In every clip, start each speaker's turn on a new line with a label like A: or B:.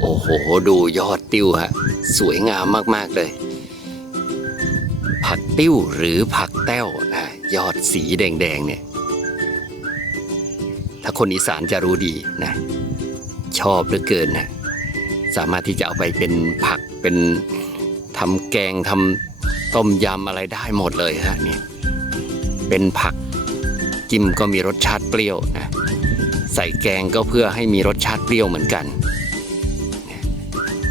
A: โอ้โห ดูยอดติ้วฮะ สวยงามมาก ๆ เลย ผักติ้วหรือผักแต้วนะ ยอดสีแดง ๆ เนี่ย ถ้าคนอีสานจะรู้ดีนะ ชอบเหลือเกินนะ สามารถที่จะเอาไปเป็นผักเป็นทำแกงทำต้มยำอะไรได้หมดเลยฮะเนี่ยเป็นผักจิ้มก็มีรสชาติเปรี้ยวนะ ใส่แกงก็เพื่อให้มีรสชาติเปรี้ยวเหมือนกัน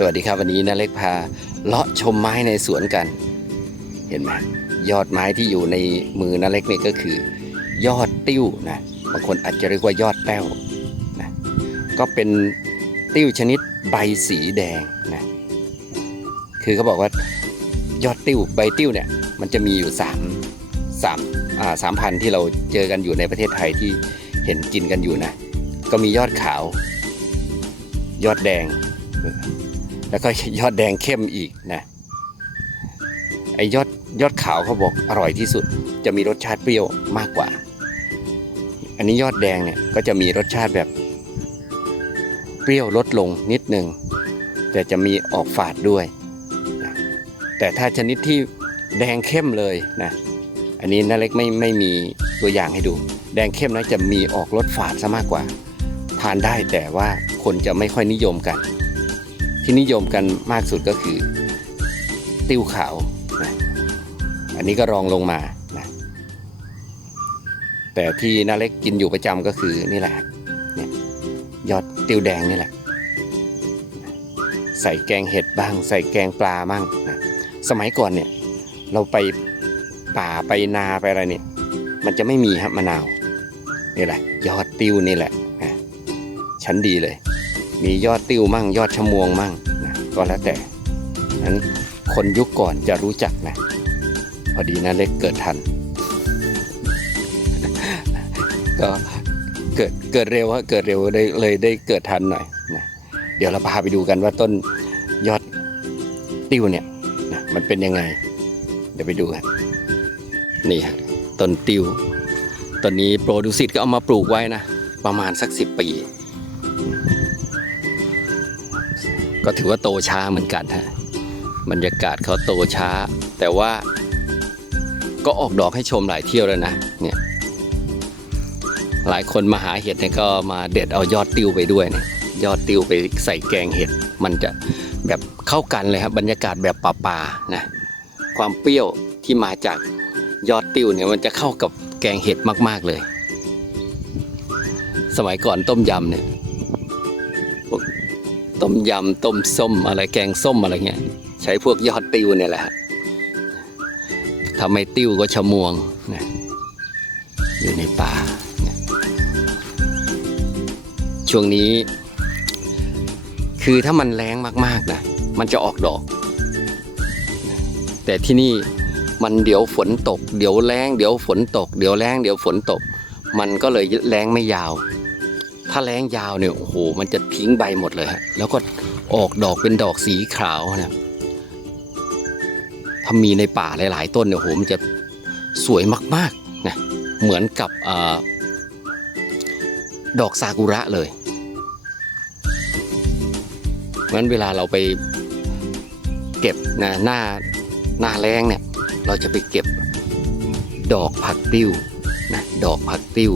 A: สวัสดีครับวันนี้นาเล็กพาเลาะชมไม้ในสวนกัน เห็นไหมยอดไม้ที่อยู่ในมือนาเล็กนี่ก็คือ ยอดติ้วนะบางคนอาจจะเรียกว่ายอดแป้วนะก็เป็นติ้วชนิดใบสีแดงนะคือเขาบอกว่ายอดติ้วใบติ้วเนี่ยมันจะมีอยู่สามสามอ่าสามพันที่เราเจอกันอยู่ในประเทศไทยที่เห็นกินกันอยู่นะ ก็มียอดขาว ยอดแดง แล้วก็ยอดแดงเข้มอีกนะไอยอดยอดขาวเขาบอกอร่อยที่สุด จะมีรสชาติเปรี้ยวมากกว่า อันนี้ยอดแดงเนี่ยก็จะมีรสชาติแบบเปรี้ยวลดลงนิดนึงแต่จะมีออกฝาดด้วยนะแต่ถ้าชนิดที่แดงเข้มเลยนะอันนี้นาเล็กไม่ไม่มีตัวอย่างให้ดู แดงเข้มนะจะมีออกรสฝาดซะมากกว่า ทานได้แต่ว่าคนจะไม่ค่อยนิยมกัน ที่นิยมกันมากสุดก็คือ ติ้วขาวนะอันนี้ก็รองลงมานะแต่ที่นาเล็กกินอยู่ประจำก็คือนี่แหละเนี่ยยอดติ้วแดงนี่แหละ ใส่แกงเห็ดบ้าง ใส่แกงปลาบ้างนะสมัยก่อนเนี่ยเราไปป่าไปนาไปอะไรเนี่ย มันจะไม่มีครับมะนาวนี่แหละ ยอดติ้วนี่แหละนะชั้นดีเลย มียอดติ้วมั่ง ยอดชะมวงมั่งนะก็แล้วแต่นั้นคนยุคก่อนจะรู้จักนะ พอดีนะเล็กเกิดทัน ก็เกิดเกิดเร็วฮะเกิดเร็วได้เลยได้เกิดทันหน่อยนะเดี๋ยวเราพาไปดูกันว่าต้นยอดติ้วเนี่ยนะมันเป็นยังไง เดี๋ยวไปดูกันนี่ฮะต้นติ้วตอนนี้โปรดูซิตก็เอามาปลูกไว้นะ ประมาณสักสิบปี ก็ถือว่าโตช้าเหมือนกันฮะบรรยากาศเขาโตช้า แต่ว่าก็ออกดอกให้ชมหลายเที่ยวแล้วนะเนี่ยหลายคนมาหาเห็ดเนี่ยก็มาเด็ดเอายอดติ้วไปด้วยเนี่ยยอดติ้วไปใส่แกงเห็ด มันจะแบบเข้ากันเลยครับบรรยากาศแบบป่าๆนะความเปรี้ยวที่มาจากยอดติ้วเนี่ยมันจะเข้ากับแกงเห็ดมาก ๆเลย สมัยก่อนต้มยำเนี่ย ต้มยำต้มส้มอะไรแกงส้มอะไรเงี้ย ใช้พวกยอดติ้วเนี่ยแหละทำให้ติ้วก็ชะมวงนะอยู่ในป่า ช่วงนี้ คือถ้ามันแรงมากๆนะมันจะออกดอก แต่ที่นี่มันเดี๋ยวฝนตก เดี๋ยวแรงเดี๋ยวฝนตก เดี๋ยวแรงเดี๋ยวฝนตก มันก็เลยแรงไม่ยาว ถ้าแรงยาวเนี่ยโอ้โหมันจะทิ้งใบหมดเลยฮะแล้วก็ออกดอกเป็นดอกสีขาวนะถ้ามีในป่าหลาย ๆ ต้นเนี่ยโอ้โหมันจะสวยมากๆนะเหมือนกับอดอกซากุระเลยงั้นเวลาเราไปเก็บนะหน้าหน้าแรงเนี่ยเราจะไปเก็บดอกผักติ้วนะดอกผักติ้ว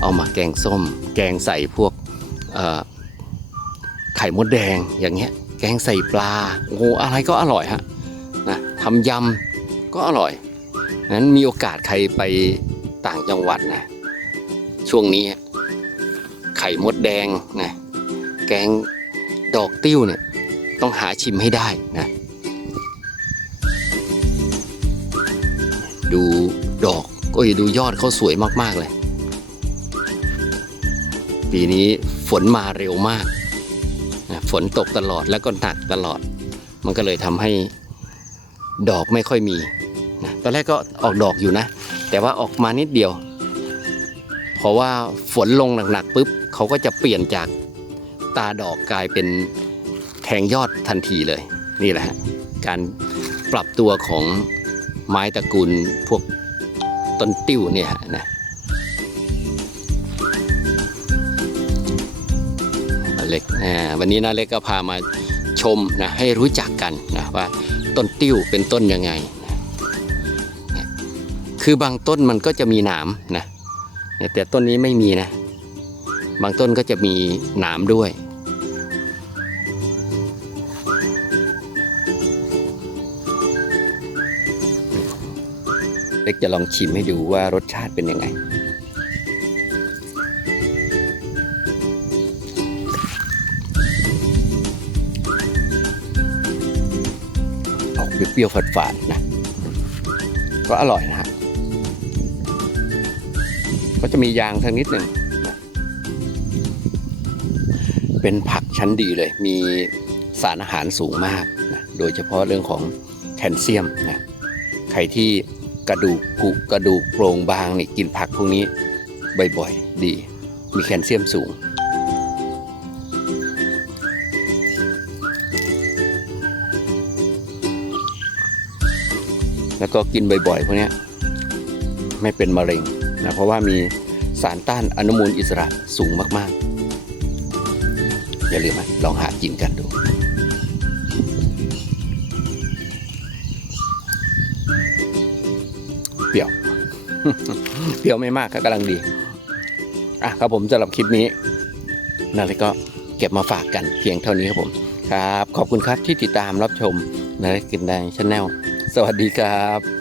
A: เอามาแกงส้ม แกงใส่พวกไข่มดแดงอย่างเงี้ย แกงใส่ปลาโอ้โหอะไรก็อร่อยฮะนะทำยำก็อร่อยนั้นมีโอกาสใครไปต่างจังหวัดนะช่วงนี้ไข่มดแดงนะแกงดอกติ้วเนี่ยต้องหาชิมให้ได้นะดูดอกก็ดูยอดเขาสวยมาก ๆ เลย ปีนี้ฝนมาเร็วมากนะฝนตกตลอดแล้วก็หนักตลอด มันก็เลยทำให้ดอกไม่ค่อยมีนะตอนแรกก็ออกดอกอยู่นะ แต่ว่าออกมานิดเดียว เพราะว่าฝนลงหนักๆปุ๊บเขาก็จะเปลี่ยนจากตาดอกกลายเป็นแทงยอดทันทีเลย นี่แหละฮะการปรับตัวของไม้ตระกูลพวกต้นติ้วเนี่ยนะ เล็กวันนี้นาเล็กก็พามาชมนะให้รู้จักกันนะว่าต้นติ้วเป็นต้นยังไง คือบางต้นมันก็จะมีหนามนะแต่ต้นนี้ไม่มีนะ บางต้นก็จะมีหนามด้วยเล็กจะลองชิมให้ดูว่ารสชาติเป็นยังไง ออเปรี้ยวฝาดๆนะ ก็อร่อยนะฮะ ก็จะมียางทางนิดหนึ่งนะเป็นผักชั้นดีเลย มีสารอาหารสูงมากนะโดยเฉพาะเรื่องของแคลเซียมนะ ใครที่กระดูกผุกระดูกโปร่งบางนี่กินผักพวกนี้บ่อยๆ ดี มีแคลเซียมสูง แล้วก็กินบ่อยๆพวกนี้ไม่เป็นมะเร็งนะเพราะว่ามีสารต้านอนุมูลอิสระสูงมากๆ อย่าลืมนะลองหากินกันดูเปรี้ยว เปรี้ยวไม่มากก็กำลังดี อะครับผมสำหรับคลิปนี้นั่นเลยก็เก็บมาฝากกันเพียงเท่านี้ครับผม ครับ ขอบคุณครับที่ติดตามรับชมนาฬิกินแดงชาแนล สวัสดีครับ